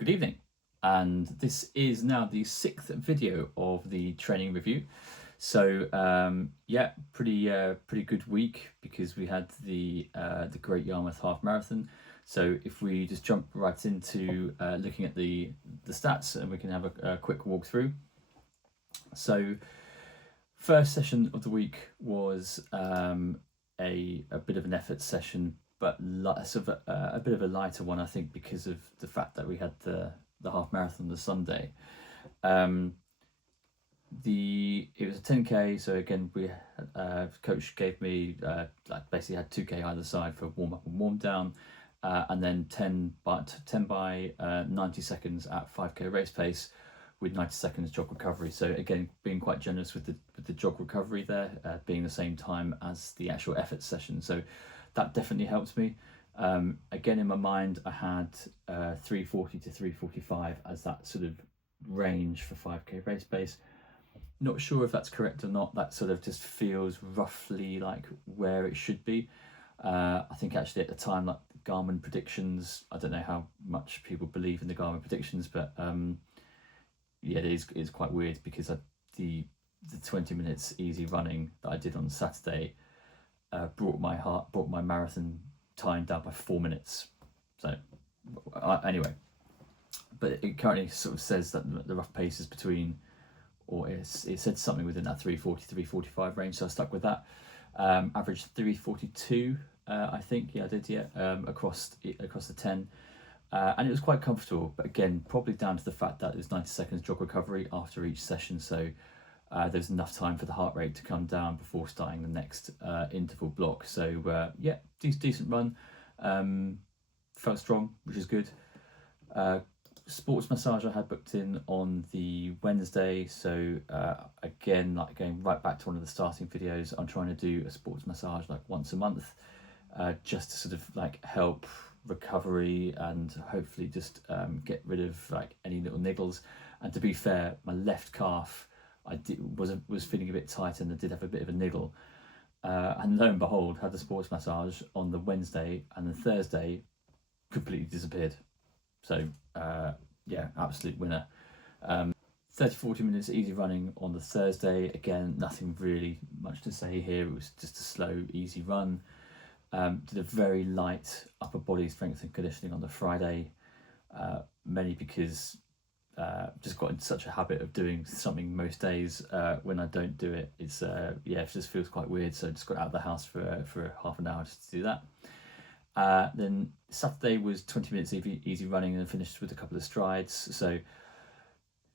Good evening, and this is now the 6th video of the training review. So yeah, pretty good week because we had the Great Yarmouth Half Marathon. So if we just jump right into looking at the stats, and we can have a quick walk through. So first session of the week was a bit of an effort session, but sort of a bit of a lighter one, I think, because of the fact that we had the half marathon on the Sunday. It was a 10k, so again coach gave me basically had 2k either side for warm up and warm down, and then 10 by 90 seconds at 5k race pace with 90 seconds jog recovery. So again, being quite generous with the jog recovery there, being the same time as the actual effort session. So that definitely helped me. Again, in my mind, I had 340 to 345 as that sort of range for 5k race pace. Not sure if that's correct or not. That sort of just feels roughly like where it should be. I think actually at the time, like Garmin predictions, I don't know how much people believe in the Garmin predictions, but yeah, it is quite weird because the 20 minutes easy running that I did on Saturday brought my marathon time down by 4 minutes. So anyway, but it currently sort of says that the rough pace is between, or it said something within that 340 345 range, so I stuck with that. Average 342, I think. Yeah, I did. Yeah, across the 10. And it was quite comfortable, but again, probably down to the fact that there's 90 seconds jog recovery after each session, so there's enough time for the heart rate to come down before starting the next interval block. So yeah, decent run. Felt strong, which is good. Sports massage I had booked in on the Wednesday, so again, like going right back to one of the starting videos, I'm trying to do a sports massage like once a month, just to sort of like help recovery and hopefully just get rid of like any little niggles. And to be fair, my left calf was feeling a bit tight, and I did have a bit of a niggle, and lo and behold, had the sports massage on the Wednesday, and the Thursday completely disappeared. So yeah, absolute winner. 30-40 minutes easy running on the Thursday. Again, nothing really much to say here. It was just a slow, easy run. Did a very light upper body strength and conditioning on the Friday, mainly because just got into such a habit of doing something most days. When I don't do it, it's yeah, it just feels quite weird. So I just got out of the house for half an hour just to do that. Then Saturday was 20 minutes easy running, and finished with a couple of strides. So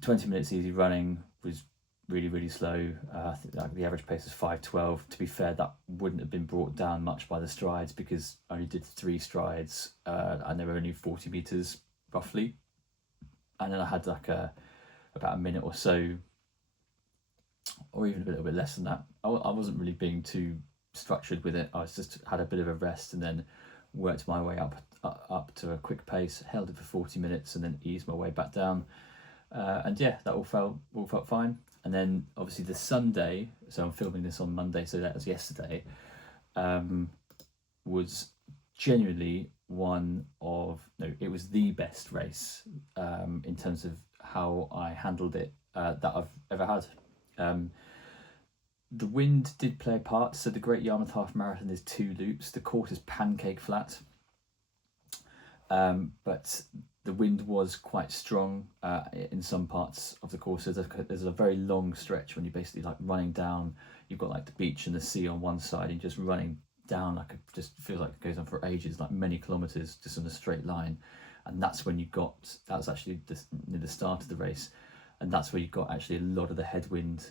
20 minutes easy running was really slow. I think like the average pace was 5:12. To be fair, that wouldn't have been brought down much by the strides because I only did 3 strides, and they were only 40 meters roughly. And then I had like about a minute or so, or even a little bit less than that. I wasn't really being too structured with it. I was just had a bit of a rest, and then worked my way up to a quick pace, held it for 40 minutes, and then eased my way back down. And yeah, that all felt fine. And then obviously the Sunday, so I'm filming this on Monday, so that was yesterday, was genuinely it was the best race in terms of how I handled it that I've ever had. The wind did play a part. So the Great Yarmouth Half Marathon is 2 loops. The course is pancake flat, but the wind was quite strong in some parts of the course. So there's a very long stretch when you're basically like running down. You've got like the beach and the sea on one side, and just running down like just feels like it goes on for ages, like many kilometers just in a straight line. And that's when that was actually near the start of the race, and that's where you got actually a lot of the headwind.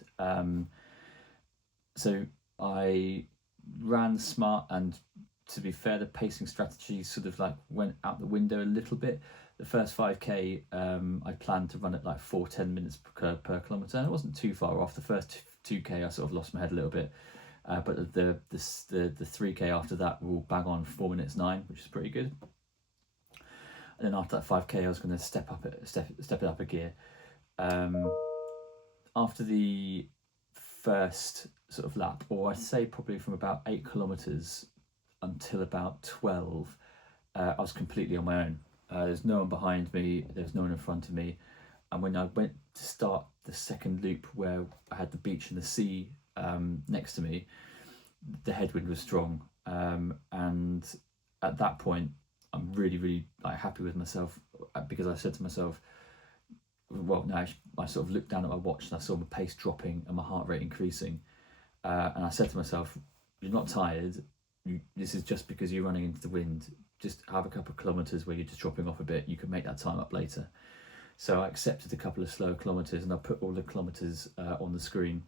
So I ran smart, and to be fair, the pacing strategy sort of like went out the window a little bit. The first 5k, I planned to run at like 4:10 minutes per kilometre, and it wasn't too far off. The first 2k, I sort of lost my head a little bit, but the 3k after that were all bang on 4 minutes 9, which is pretty good. And then after that 5k, I was going to step it up a gear. After the first sort of lap, or I'd say probably from about 8 kilometers until about 12, I was completely on my own. There's no one behind me. There's no one in front of me. And when I went to start the second loop, where I had the beach and the sea next to me, the headwind was strong. And at that point, I'm really, really like happy with myself, because I said to myself, well, now I sort of looked down at my watch and I saw my pace dropping and my heart rate increasing. And I said to myself, you're not tired. This is just because you're running into the wind. Just have a couple of kilometres where you're just dropping off a bit. You can make that time up later. So I accepted a couple of slower kilometres, and I put all the kilometres on the screen.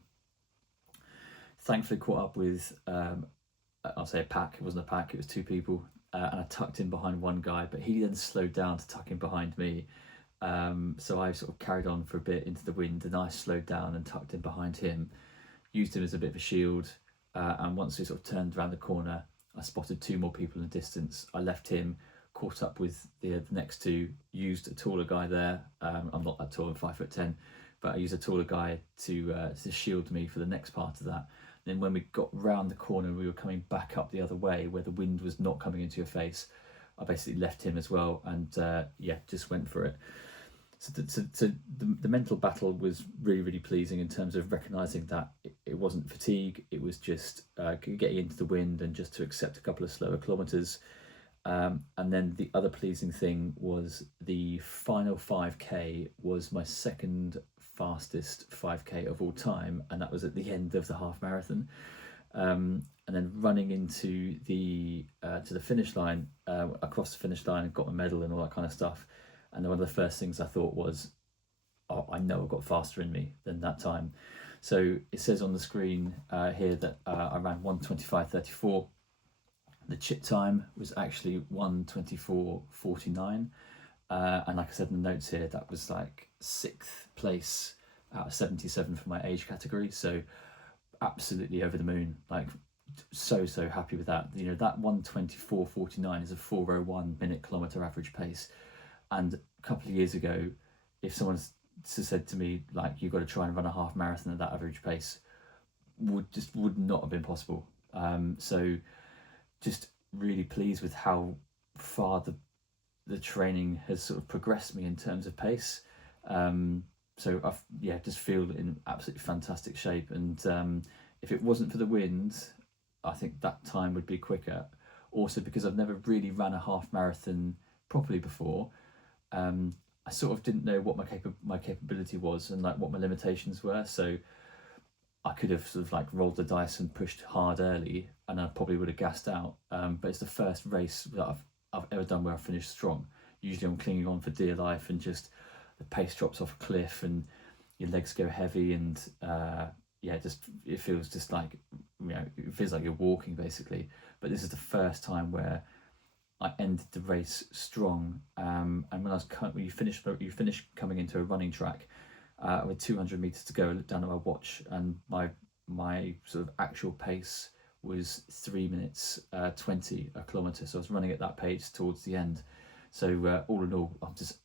Thankfully caught up with, I'll say a pack. It wasn't a pack, it was two people. And I tucked in behind one guy, but he then slowed down to tuck in behind me. So I sort of carried on for a bit into the wind, and I slowed down and tucked in behind him, used him as a bit of a shield. And once we sort of turned around the corner, I spotted two more people in the distance. I left him, caught up with the next two, used a taller guy there. I'm not that tall, I'm 5'10", but I used a taller guy to shield me for the next part of that. Then when we got round the corner, we were coming back up the other way where the wind was not coming into your face. I basically left him as well, and just went for it. So the mental battle was really, really pleasing in terms of recognising that it wasn't fatigue, it was just getting into the wind and just to accept a couple of slower kilometres. And then the other pleasing thing was the final 5k was my second fastest 5k of all time, and that was at the end of the half marathon. And then running into the to the finish line, across the finish line, and got a medal and all that kind of stuff. And one of the first things I thought was, oh, I know I've got faster in me than that time. So it says on the screen here that I ran 1:25:34. The chip time was actually 1:24:49. And like I said in the notes here, that was like 6th place out of 77 for my age category. So absolutely over the moon, like so happy with that. You know, that 1:24:49 is a 4:01 minute kilometre average pace. And a couple of years ago, if someone said to me, like, you've got to try and run a half marathon at that average pace, would not have been possible. So just really pleased with how far the training has sort of progressed me in terms of pace. So I've just feel in absolutely fantastic shape. And if it wasn't for the wind, I think that time would be quicker. Also because I've never really ran a half marathon properly before. I sort of didn't know what my capability was and like what my limitations were. So I could have sort of like rolled the dice and pushed hard early, and I probably would have gassed out. But it's the first race that I've ever done where I finished strong. Usually I'm clinging on for dear life, and just the pace drops off a cliff and your legs go heavy, and it feels just like, it feels like you're walking basically. But this is the first time where I ended the race strong. And when you finish coming into a running track, with 200 meters to go, I looked down at my watch, and my sort of actual pace was 3 minutes 20 a kilometre. So I was running at that pace towards the end. So all in all, I'm just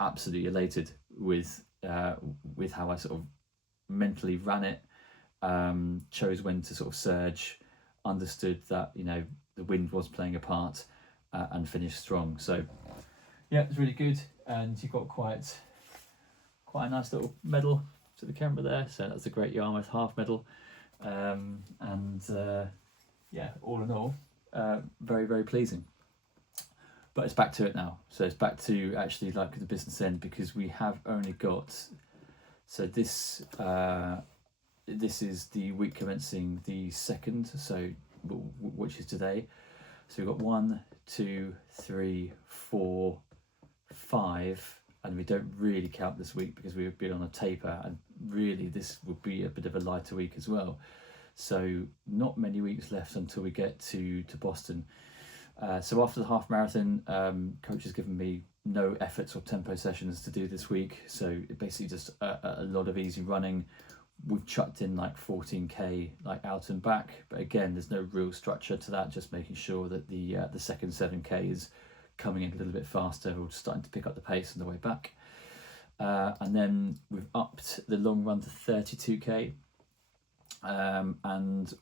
absolutely elated with how I sort of mentally ran it. Chose when to sort of surge, understood that the wind was playing a part, and finished strong. So yeah, it was really good, and you got quite a nice little medal to the camera there. So that's the Great Yarmouth half medal. All in all, very, very pleasing. But it's back to it now. So it's back to actually like the business end, because we have only got, so this is the week commencing the 2nd, so which is today. So we've got 1, 2, 3, 4, 5, and we don't really count this week because we've been on a taper, and really this would be a bit of a lighter week as well. So not many weeks left until we get to Boston. So after the half marathon, coach has given me no efforts or tempo sessions to do this week. So basically just a lot of easy running. We've chucked in like 14k like out and back, but again, there's no real structure to that. Just making sure that the second 7k is coming in a little bit faster. We're starting to pick up the pace on the way back. And then we've upped the long run to 32k. And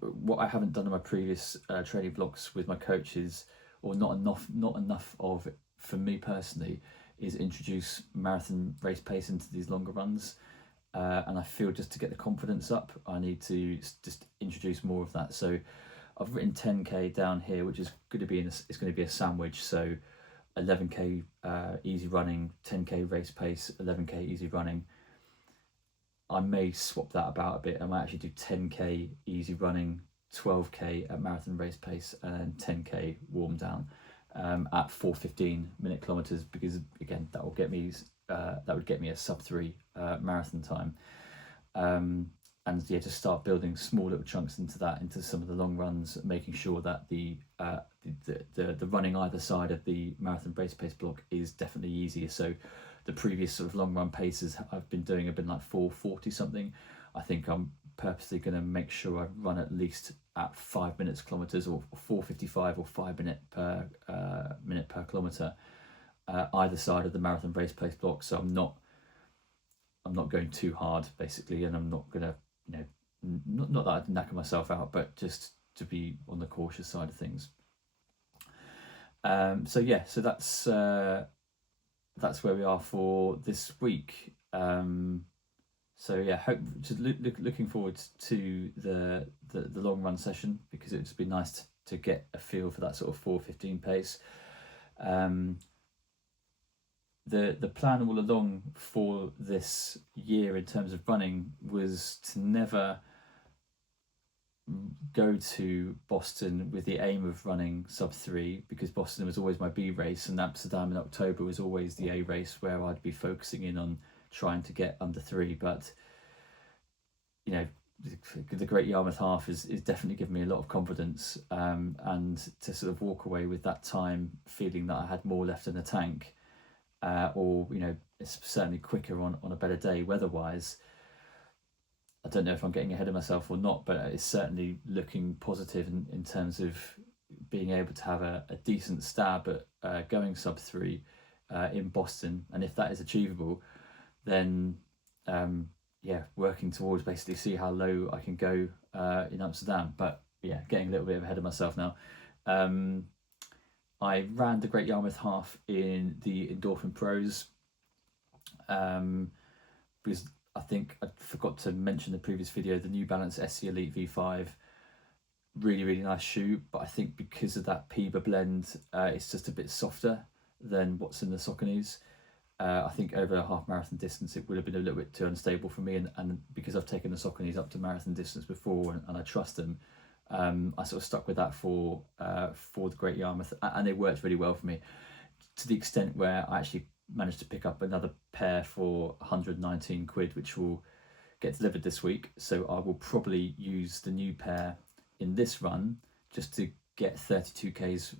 what I haven't done in my previous training blocks with my coaches, or not enough of for me personally is introduce marathon race pace into these longer runs. And I feel just to get the confidence up, I need to just introduce more of that. So I've written 10k down here, which is going to be it's going to be a sandwich. So 11k easy running, 10k race pace, 11k easy running. I may swap that about a bit. I might actually do 10k easy running, 12k at marathon race pace, and 10k warm down at 4:15 minute kilometers, because again that would get me a sub 3 marathon time. And yeah, just start building small little chunks into some of the long runs, making sure that the running either side of the marathon race pace block is definitely easier. So the previous sort of long run paces I've been doing have been like 4:40 something. I think I'm purposely going to make sure I run at least at 5 minutes kilometers, or 4:55 or 5 minute per kilometer either side of the marathon race pace block. So I'm not going too hard basically, and I'm not gonna, not that I'd knacker myself out, but just to be on the cautious side of things. So yeah, so that's where we are for this week. So yeah, looking forward to the long run session, because it'd just be nice to get a feel for that sort of 4:15 pace. The plan all along for this year in terms of running was to never go to Boston with the aim of running sub 3, because Boston was always my B race, and Amsterdam in October was always the A race where I'd be focusing in on trying to get under 3. But the Great Yarmouth Half is definitely given me a lot of confidence, and to sort of walk away with that time feeling that I had more left in the tank, or it's certainly quicker on a better day weather-wise. I don't know if I'm getting ahead of myself or not, but it's certainly looking positive in terms of being able to have a decent stab at going sub 3 in Boston. And if that is achievable, then working towards basically see how low I can go in Amsterdam. But yeah, getting a little bit ahead of myself now. I ran the Great Yarmouth Half in the Endorphin Pros, because I think I forgot to mention in the previous video, the New Balance SC Elite V5, really, really nice shoe, but I think because of that PIBA blend, it's just a bit softer than what's in the Saucony's. I think over a half marathon distance, it would have been a little bit too unstable for me, and because I've taken the Saucony's up to marathon distance before and I trust them, I sort of stuck with that for the Great Yarmouth, and it worked really well for me, to the extent where I actually managed to pick up another pair for 119 quid, which will get delivered this week. So I will probably use the new pair in this run just to get 32k's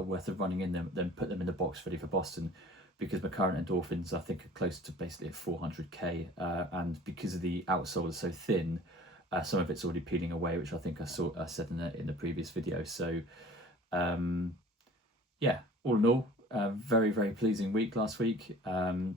worth of running in them, then put them in the box ready for Boston, because my current Endorphins I think are close to basically at 400k, and because of the outsole is so thin, some of it's already peeling away, which I think I said in the previous video. So yeah, all in all, very, very pleasing week last week.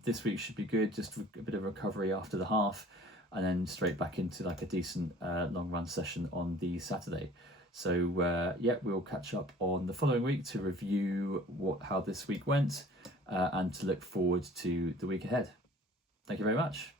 This week should be good, just a bit of recovery after the half, and then straight back into like a decent long run session on the Saturday. So yeah, we'll catch up on the following week to review how this week went, and to look forward to the week ahead. Thank you very much.